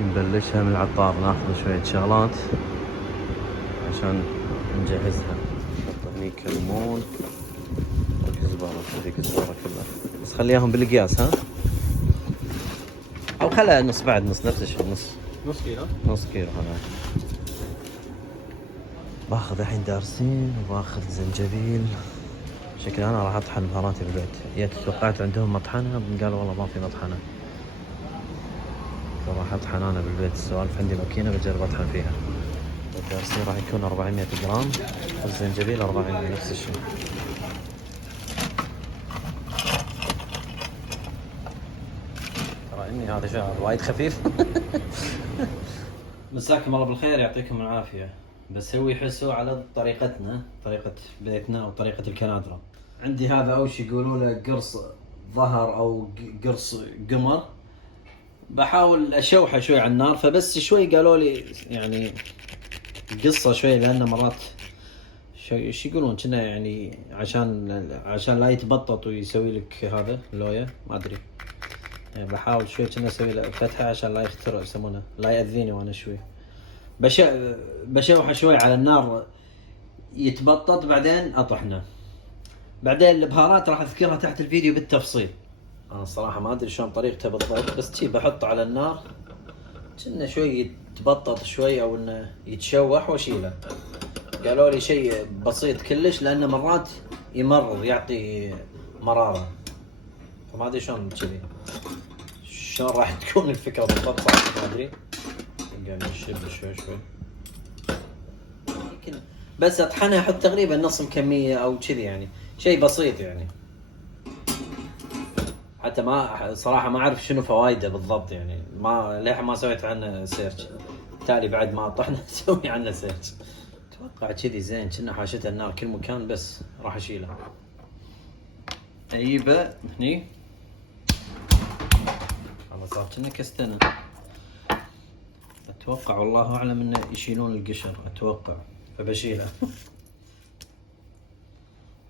نبلشها من العطار، ناخذ شوية شغلات عشان نجهزها. نحط هني كمون وكزبرة، هذي كزبرة كلها، بس خليهم بالقياس ها، أو خلها نص بعد نص، نفس الشيء، نص كيلو. نص كيلو هذا. باخذ الحين دارسين وباخذ زنجبيل. شكلي انا راح اطحن بهاراتي بالبيت. جيت توقعت عندهم مطحنه، قالوا والله ما في مطحنه، فراح اطحن انا بالبيت. السوالف عندي ماكينه بجرب اطحن فيها. الدارسين راح يكون 400 جرام والزنجبيل 400، نفس الشيء. ترى اني هذا شعر وايد خفيف. مساكم الله بالخير، يعطيكم العافيه. بسوي حسو على طريقتنا، طريقه بيتنا او طريقه الكنادرة. عندي هذا اوش يقولوا له قرص ظهر او قرص قمر. بحاول اشوحه شوي على النار، فبس شوي قالوا لي يعني قصه شوي، لانه مرات ايش يقولون كنا يعني عشان لا يتبطط ويسوي لك هذا اللويه، ما ادري يعني. بحاول شوي كنا اسوي له فتحه عشان لا يخترع، يسمونه لا ياذيني وانا شوي. بشوحه شوي على النار يتبطط، بعدين اطحنه. بعدين البهارات راح اذكرها تحت الفيديو بالتفصيل. انا الصراحه ما ادري شلون طريقته بالضبط، بس شي بحطه على النار كنا شوي يتبطط شوي او انه يتشوح واشيله. قالوا لي شيء بسيط كلش، لانه مرات يمرر يعطي مراره، فما ادري شلون كذي، شلون راح تكون الفكره بالضبط صراحه ما ادري. قاعد نشب شوي شوي يمكن، بس اطحنها احط تقريبا نص الكميه او كذي يعني، شيء بسيط يعني. حتى ما صراحه ما اعرف شنو فوائده بالضبط يعني، ما للحين ما سويت عنه سيرش. بالتالي بعد ما طحنا اسوي عنه سيرش. اتوقع كذي زين، كنا حاشته النار كل مكان، بس راح اشيله. اجيبه هني، والله صار كنا كستنه. اتوقع والله اعلم انه يشيلون القشر، اتوقع، فبشيله.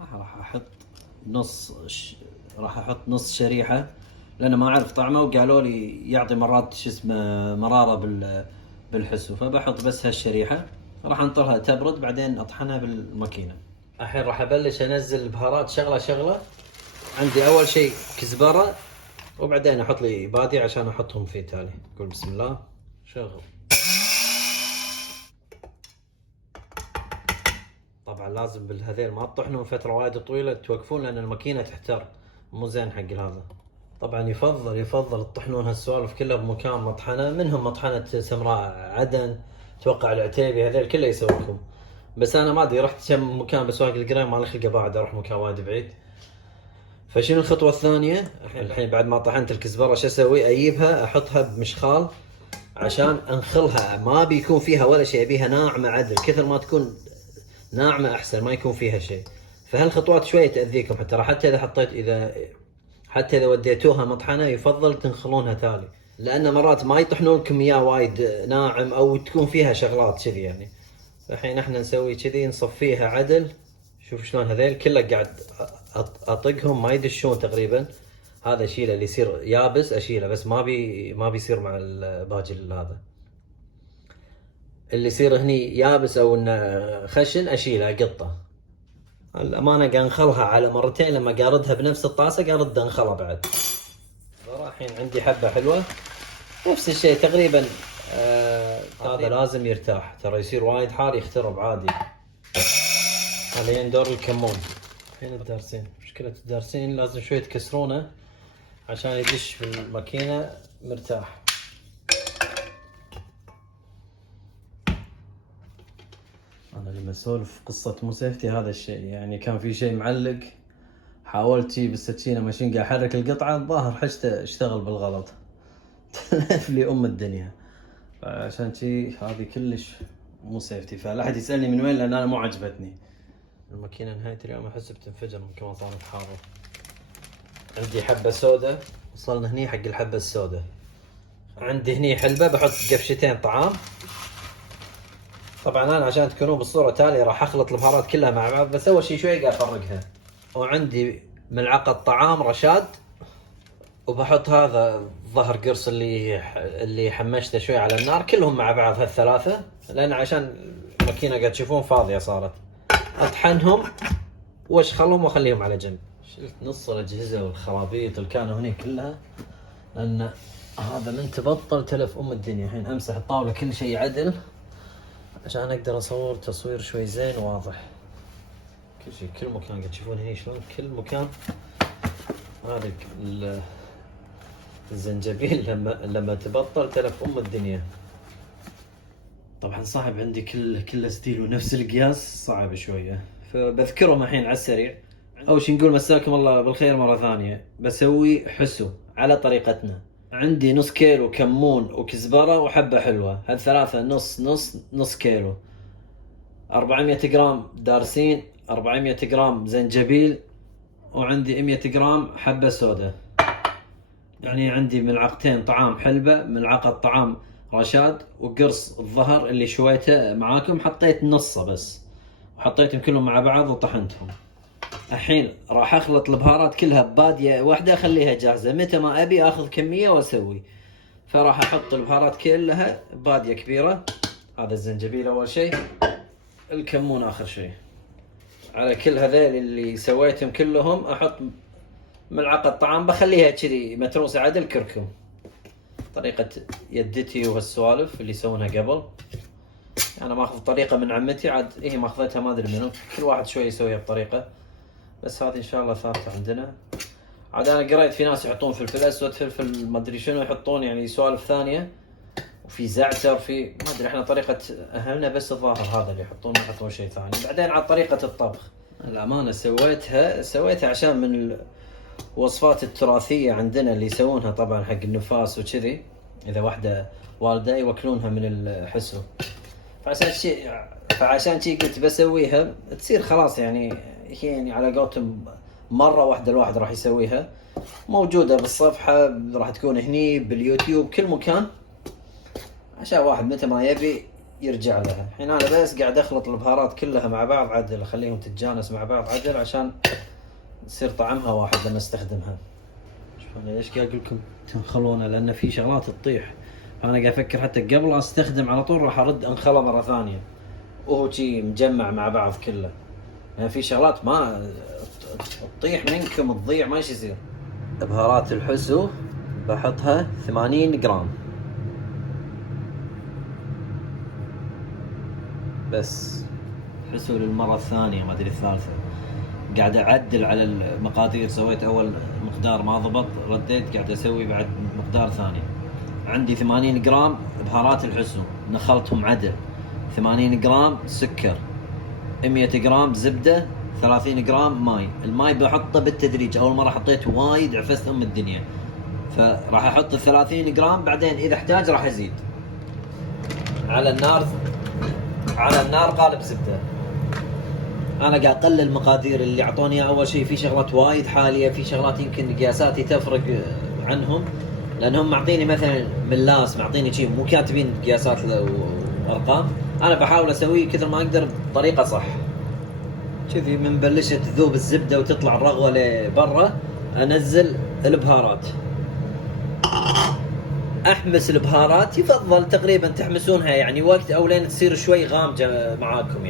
راح احط راح احط نص شريحه، لان ما اعرف طعمه، وقالوا لي يعطي مرات شو اسمه مراره بالحسو، فبحط بس هالشريحه. راح انطرها تبرد، بعدين اطحنها بالماكينه. الحين راح ابلش انزل البهارات شغله شغله. عندي اول شيء كزبره، وبعدين احط لي بادي عشان احطهم في تالي. قول بسم الله، شغل. طبعا لازم بالهذيل ما تطحنون فتره وايد طويله، توقفون لان الماكينه تحتر، مو زين حق هذا. طبعا يفضل تطحنون هالسوالف كلها بمكان مطحنه، منهم مطحنه سمراء عدن، اتوقع العتيبي، هذول كله يسوي لكم. بس انا ما ادري، رحت كم مكان بسواق القريم ما لي خلق بعد اروح مكان وايد بعيد. فشنو الخطوه الثانيه؟ الحين بعد ما طحنت الكزبره شو اسوي؟ اجيبها احطها بمشخال عشان انخلها، ما بيكون فيها ولا شيء، ابيها ناعمه عدل، كثر ما تكون ناعمه احسن، ما يكون فيها شيء. فهالخطوات شويه تاذيكم، حتى حتى اذا وديتوها مطحنه يفضل تنخلونها تالي، لان مرات ما يطحنون لكم اياه وايد ناعم، او تكون فيها شغلات كذي يعني. الحين احنا نسوي كذي، نصفيها عدل. شوف شلون هذيل كله قاعد اطقهم ما يدشون تقريبا. هذا اشيله، اللي يصير يابس اشيله، بس ما بيصير مع الباقي. هذا اللي يصير هني يابس او انه خشن اشيله اقطه. الامانه قاعد انخلها على مرتين، لما قاردها بنفس الطاسه قارد انخلها بعد. الحين عندي حبه حلوه نفس الشيء تقريبا. هذا لازم يرتاح، ترى يصير وايد حار يخترب عادي. حاليا دور الكمون. الحين الدارسين، مشكله الدارسين لازم شويه تكسرونه عشان يدش في الماكينه مرتاح. انا لما اسولف قصه مو سيفتي هذا الشيء يعني، كان في شيء معلق، حاولت شي بالسكينه ماشين قاعد احرك القطعه، الظاهر حشته اشتغل بالغلط. تلف لي الدنيا. عشان شي هذه كلش مو سيفتي، فلا احد يسالني من وين، لان انا مو عجبتني الماكينه. نهايه اليوم احس بتنفجر من كمان صارت حاره. عندي حبه سوداء، وصلنا هني حق الحبه السوداء. عندي هني حلبه بحط قفشتين طعام. طبعا انا عشان تكونون بالصوره تالي راح اخلط البهارات كلها مع بعض، بس اول شيء شوي قاعد افرقها. وعندي ملعقه طعام رشاد، وبحط هذا ظهر قرص اللي حمشته شوي على النار كلهم مع بعض هالثلاثة، لان عشان الماكينة قاعد تشوفون فاضية صارت. اطحنهم واشخلهم واخليهم على جنب. شلت نص الاجهزة والخرابيط اللي كانوا هني كلها، لان هذا من تبطل تلف الدنيا. الحين امسح الطاولة كل شيء عدل عشان اقدر اصور تصوير شوي زين واضح. كل شيء كل مكان قاعد تشوفون هني شلون كل مكان. هذا الزنجبيل لما تبطل تلف الدنيا. طبعا صعب عندي كل ستيل ونفس القياس، صعب شويه، فبذكرهم الحين على السريع. اول شيء نقول مساكم الله بالخير مره ثانيه. بسوي حسو على طريقتنا. عندي نص كيلو كمون وكزبره وحبه حلوه، هالثلاثه نص كيلو. 400 جرام دارسين، 400 جرام زنجبيل، وعندي 100 جرام حبه سوداء. يعني عندي ملعقتين طعام حلبة، ملعقة طعام رشاد، وقرص الظهر اللي شويته معاكم حطيت نصه بس، وحطيتهم كلهم مع بعض وطحنتهم. الحين راح اخلط البهارات كلها ببادية واحدة اخليها جاهزة، متى ما ابي اخذ كمية واسوي. فراح احط البهارات كلها ببادية كبيرة. هذا الزنجبيل اول شيء، الكمون اخر شيء. على كل هذيل اللي سويتهم كلهم احط ملعقة طعام، بخليها كذي متروسة عدل كركم. طريقة يدتي وهالسوالف اللي يسوونها قبل. انا ماخذ طريقة من عمتي، عاد هي ماخذتها ما ادري منو، كل واحد شوي يسويها بطريقة، بس هذه ان شاء الله ثابتة عندنا. عاد انا قريت في ناس يحطون فلفل اسود، فلفل ما ادري شنو يحطون، يعني سوالف ثانية، وفي زعتر، في ما ادري. احنا طريقة اهلنا بس الظاهر هذا اللي يحطون شيء ثاني. بعدين على طريقة الطبخ الامانة سويتها عشان من الوصفات التراثية عندنا اللي يسوونها طبعا حق النفاس وكذي، اذا واحدة والدة يوكلونها من الحسو. فعشان شي قلت بسويها تصير خلاص، يعني هي يعني على قولتهم مرة واحدة الواحد راح يسويها، موجودة بالصفحة، راح تكون هني باليوتيوب كل مكان، عشان واحد متى ما يبي يرجع لها. الحين انا بس قاعد اخلط البهارات كلها مع بعض عدل، اخليهم تتجانس مع بعض عدل عشان يصير طعمها واحد لما استخدمها. شوف انا ليش قاعد اقول لكم تنخلونه، لان في شغلات تطيح. انا قاعد افكر حتى قبل استخدم على طول راح ارد انخله مره ثانيه، وهو شي مجمع مع بعض كله. يعني في شغلات ما تطيح منكم تضيع، ما يصير. بهارات الحسو بحطها 80 جرام بس. حسو للمره الثانيه ما ادري الثالثه. قاعد اعدل على المقادير، سويت اول مقدار ما ضبط، رديت قاعد اسوي بعد مقدار ثاني. عندي 80 جرام بهارات الحسو نخلتهم عدل، 80 جرام سكر، 100 جرام زبدة، 30 جرام ماي. الماي بحطه بالتدريج، اول مرة حطيت وايد عفست الدنيا، فراح احط 30 جرام، بعدين اذا احتاج راح ازيد. على النار قالب زبدة. انا قاعد اقلل المقادير اللي اعطوني اول شيء. في شغلات وايد حاليه، في شغلات يمكن قياساتي تفرق عنهم، لانهم معطيني مثلا ملاس، معطيني شيء مو كاتبين قياسات وارقام. انا بحاول اسويه كثر ما اقدر بطريقه صح. كذي من بلشت تذوب الزبده وتطلع الرغوه لبرا، انزل البهارات. احمس البهارات، يفضل تقريبا تحمسونها يعني وقت او لين تصير شوي غامجه معاكم،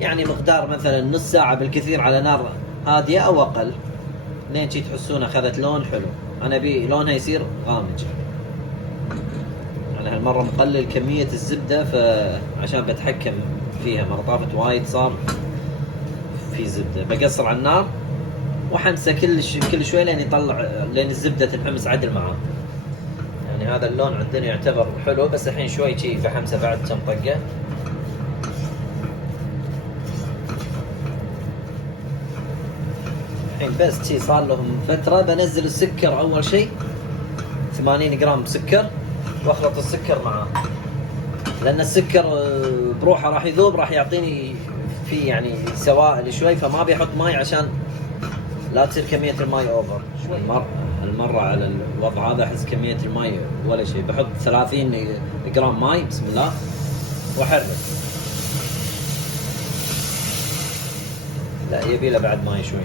يعني مقدار مثلا نص ساعة بالكثير على نار هادية او اقل، لين شي تحسونها اخذت لون حلو. انا ابي لونها يصير غامج. انا هالمرة مقلل كمية الزبدة فعشان بتحكم فيها، مرة طافت وايد صار في زبدة. بقصر على النار وحمسه كل شوي لين الزبدة تنحمس عدل معاه. يعني هذا اللون عندنا يعتبر حلو، بس الحين شوي شي فحمسه بعد كم طقة. بس شي صار لهم فترة. بنزل السكر اول شيء، 80 جرام سكر، واخلط السكر معاه، لان السكر بروحه راح يذوب، راح يعطيني فيه يعني سوائل شوي، فما بيحط ماي عشان لا تصير كمية الماي اوفر. المرة على الوضع هذا احس كمية الماي ولا شيء. بحط 30 جرام ماي، بسم الله، واحرك. لا يبي له بعد ماي شوي.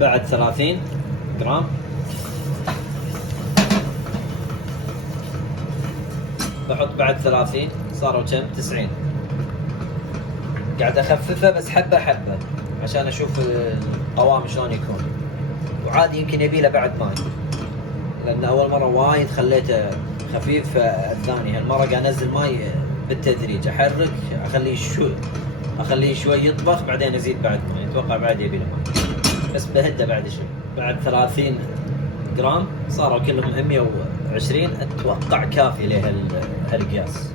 بعد 30 جرام بحط بعد 30 صاروا كم؟ 90. قاعد اخففه بس حبه حبه عشان اشوف القوام شلون يكون. وعادي يمكن يبي له بعد ماي، لان اول مره وايد خليته خفيف. الثاني هالمره قاعد انزل ماي بالتدريج، احرك اخليه شوي يطبخ بعدين ازيد بعد ماي. اتوقع بعد يبي له ماي بس بهده بعد شوي. بعد 30 جرام صاروا كلهم 120. اتوقع كافي لهالقياس.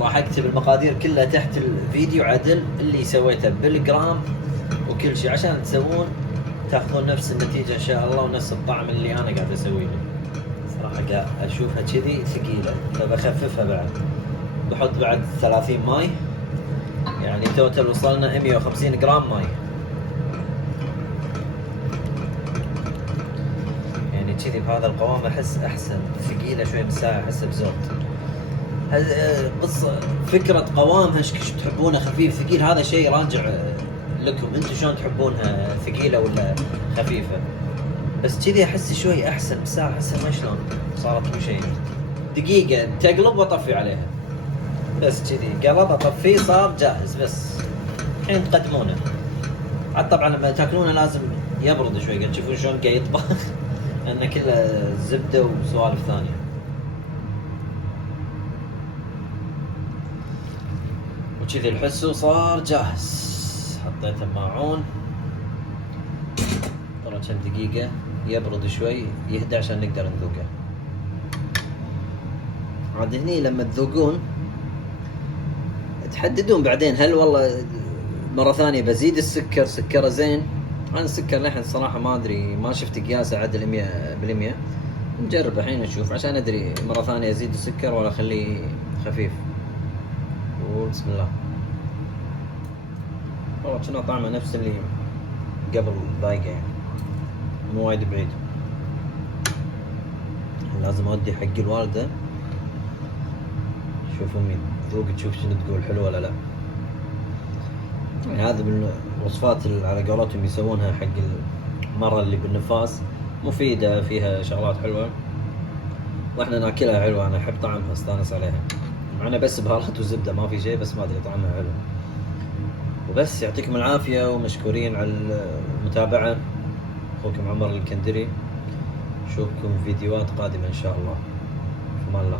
راح اكتب المقادير كلها تحت الفيديو عدل اللي سويته بالجرام وكل شيء، عشان تاخذون نفس النتيجه ان شاء الله ونفس الطعم اللي انا قاعد اسويه. صراحه قاعد اشوفها كذي ثقيله فبخففها بعد. بحط بعد 30 ماي، يعني توتل وصلنا 150 جرام ماي. يعني كذي بهذا القوام احس احسن. ثقيله شوي بالساعه احسها بزود. بص فكرة قوامها ايش تحبونه، خفيف ثقيل، هذا شيء راجع لكم انتم شلون تحبونها، ثقيلة ولا خفيفة. بس كذي احس شوي احسن بالساعة. احسها ما شلون صارت كل شيء دقيقة تقلب واطفي عليها بس كذي، قلب اطفيه صار جاهز. بس الحين تقدمونه. عاد طبعا لما تاكلونه لازم يبرد شوي، قاعد تشوفون شلون قاعد يطبخ لانه كله زبدة وسوالف ثانية. وكذي الحسو صار جاهز. حطيته بماعون، ترى كم دقيقة يبرد شوي يهدى عشان نقدر نذوقه. عاد هني لما تذوقون تحددون بعدين هل والله مرة ثانية بزيد السكر، سكره زين. أنا السكر للحين صراحة ما أدري، ما شفت قياسه عدل 100%. نجرب الحين نشوف عشان أدري مرة ثانية أزيد السكر ولا أخليه خفيف. بسم الله. والله كنا طعمه نفس اللي قبل ضايقه، يعني مو وايد بعيد. لازم اودي حق الوالدة شوف امي تذوق تشوف شنو تقول حلو ولا لا. يعني هذا من الوصفات اللي على قولتهم يسوونها حق المرة اللي بالنفاس، مفيدة فيها شغلات حلوة واحنا ناكلها حلوة. انا احب طعمها استانس عليها، معنا بس بهارات وزبدة ما في شيء، بس ما ادري طعمها حلو. وبس يعطيكم العافية ومشكورين على المتابعة. اخوكم عمر الكندري، نشوفكم فيديوهات قادمة ان شاء الله. في امان الله.